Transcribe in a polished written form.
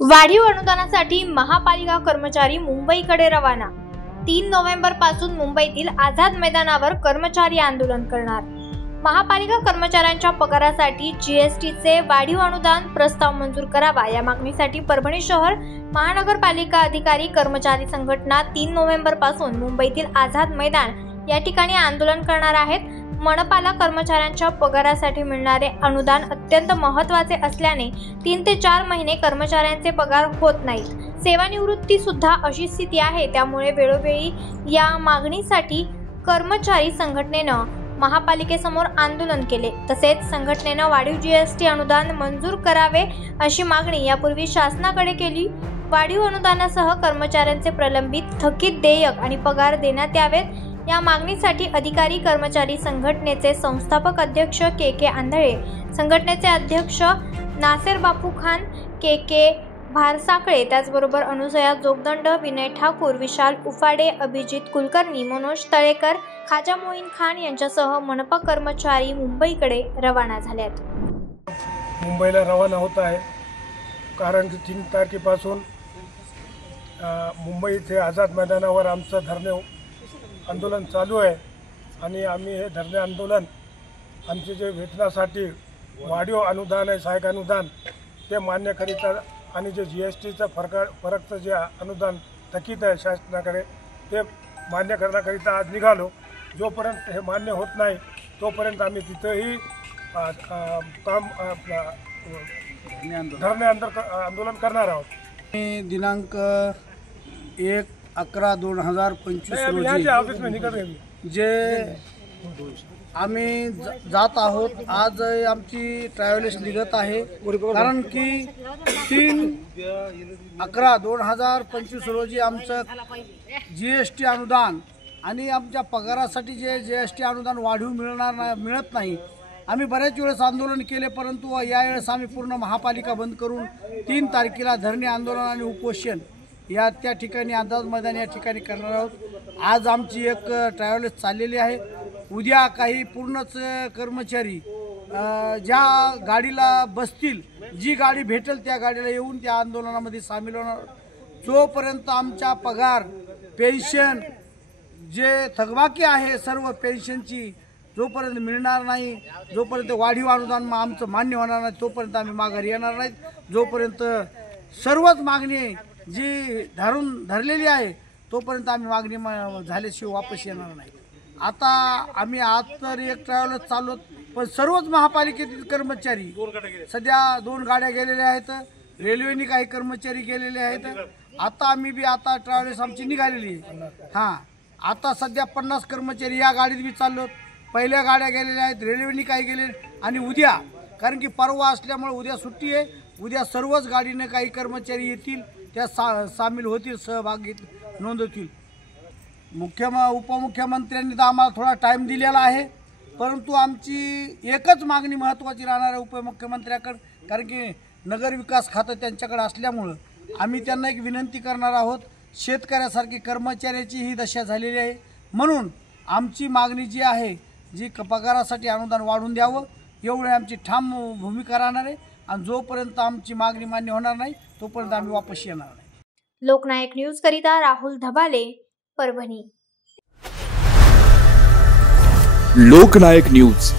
वाढीव अनुदानासाठी महापालिका कर्मचारी मुंबईकडे रवाना। 3 नोव्हेंबर पासून मुंबईतील आझाद मैदानावर कर्मचारी आंदोलन करणार। महापालिका कर्मचाऱ्यांच्या पगारासाठी जीएसटीचे वाढीव अनुदान प्रस्ताव मंजूर करावा या मागणीसाठी परभणी शहर महानगरपालिका अधिकारी कर्मचारी संघटना 3 नोव्हेंबर पासून मुंबईतील आझाद मैदान या ठिकाणी आंदोलन करणार आहेत। मनपाला कर्मचाऱ्यांच्या पगारासाठी मिळणारे अनुदान अत्यंत महत्त्वाचे असल्याने 3 ते 4 महिने कर्मचाऱ्यांचे पगार होत नाहीत। सेवानिवृत्ती सुद्धा अशी स्थिती आहे। त्यामुळे वेळोवेळी या मागणीसाठी कर्मचारी संघटनेनं महापालिकेसमोर आंदोलन केले। तसेच संघटनेनं वाढीव जीएसटी अनुदान मंजूर करावे अशी मागणी यापूर्वी शासनाकडे केली। वाढीव अनुदानासह कर्मचाऱ्यांचे प्रलंबित थकीत देयक आणि पगार देण्यात यावेत या मागणीसाठी अधिकारी कर्मचारी संघटनेचे संस्थापक अध्यक्ष के आंधळे, संघटनेचे अध्यक्ष नासेर बापू खान, के भारसाकळे, त्याचबरोबर अनुसया जोगदंड, विनय ठाकूर, विशाल उफाडे, अभिजित कुलकर्णी, मनोज तळेकर, खाजा मोईन खान यांच्यासह मनपा कर्मचारी मुंबईकडे रवाना झालेत। मुंबईला रवाना होत आहे कारण की 3 तारखेपासून मुंबई येथे आझाद मैदानावर आमचं धरणे आंदोलन चालू आहे आणि आम्ही हे धरणे आंदोलन आमचे जे वेतनासाठी वाढीव अनुदान आहे, सहाय्यक अनुदान ते मान्य करिता आणि जे जीएसटीचं फरकचं जे अनुदान थकीत आहे शासनाकडे ते मान्य करण्याकरिता आज निघालो। जोपर्यंत हे मान्य होत नाही तोपर्यंत आम्ही तिथेही धरणे आंदोलन करणार आहोत। दिनांक 1/11/2025 रोजी जे आम्ही जात आहोत। आज आमची ट्रॅव्हल्स निघत आहे कारण की 3/11/2025 रोजी आमचं जीएसटी अनुदान आणि आमच्या पगारासाठी जे जीएसटी अनुदान वाढीव मिळत नाही। आम्ही बऱ्याच वेळेस आंदोलन केले परंतु यावेळेस आम्ही पूर्ण महापालिका बंद करून 3 तारखेला धरणे आंदोलन आणि उपोषण या त्या ठिकाणी आझाद मैदान या ठिकाणी करणार आहोत। आज आमची एक ट्रॅव्हल्स चाललेली आहे। उद्या काही पूर्णच कर्मचारी ज्या गाडीला बसतील, जी गाडी भेटेल त्या गाडीला येऊन त्या आंदोलनामध्ये सामील होणार। जोपर्यंत आमचा पगार, पेन्शन, जे थकबाकी आहे सर्व पेन्शनची जोपर्यंत मिळणार नाही, जोपर्यंत वाढीव अनुदान आमचं मान्य होणार नाही तोपर्यंत आम्ही माघारी येणार नाहीत। जोपर्यंत सर्वच मागणी जी धरलेली आहे तोपर्यंत आम्ही मागणी झाल्याशिवाय वापस येणार नाही। आता आम्ही आज तर एक ट्रॅव्हल्स चाललो पण सर्वच महापालिकेतील कर्मचारी सध्या 2 गाड्या गेलेल्या आहेत, रेल्वेने काही कर्मचारी गेलेले आहेत। आता आम्ही बी आता ट्रॅव्हल्स आमची निघालेली आहे। आता सध्या 50 कर्मचारी या गाडीत बी चाललो। पहिल्या गाड्या गेलेल्या आहेत, रेल्वेने काही गेले आणि उद्या कारण की परवा असल्यामुळे उद्या सुट्टी आहे। उद्या सर्वच गाडीने काही कर्मचारी येतील, त्या सामील होतील, सहभागी नोंदवतील। उपमुख्यमंत्र्यांनी तर आम्हाला थोडा टाईम दिलेला आहे परंतु आमची एकच मागणी महत्त्वाची राहणार आहे उपमुख्यमंत्र्याकडे, कारण की नगरविकास खातं त्यांच्याकडे असल्यामुळं आम्ही त्यांना एक विनंती करणार आहोत। शेतकऱ्यासारखी कर्मचाऱ्याची ही दशा झालेली आहे म्हणून आमची मागणी जी आहे, जी पगारासाठी अनुदान वाढवून द्यावं एवढी आमची ठाम भूमिका राहणार आहे आणि जोपर्यंत आमची मागणी मान्य होणार नाही तोपर्यंत आम्ही वापस येणार नाही। लोकनायक न्यूज करिता राहुल धबाले, परभणी। लोकनायक न्यूज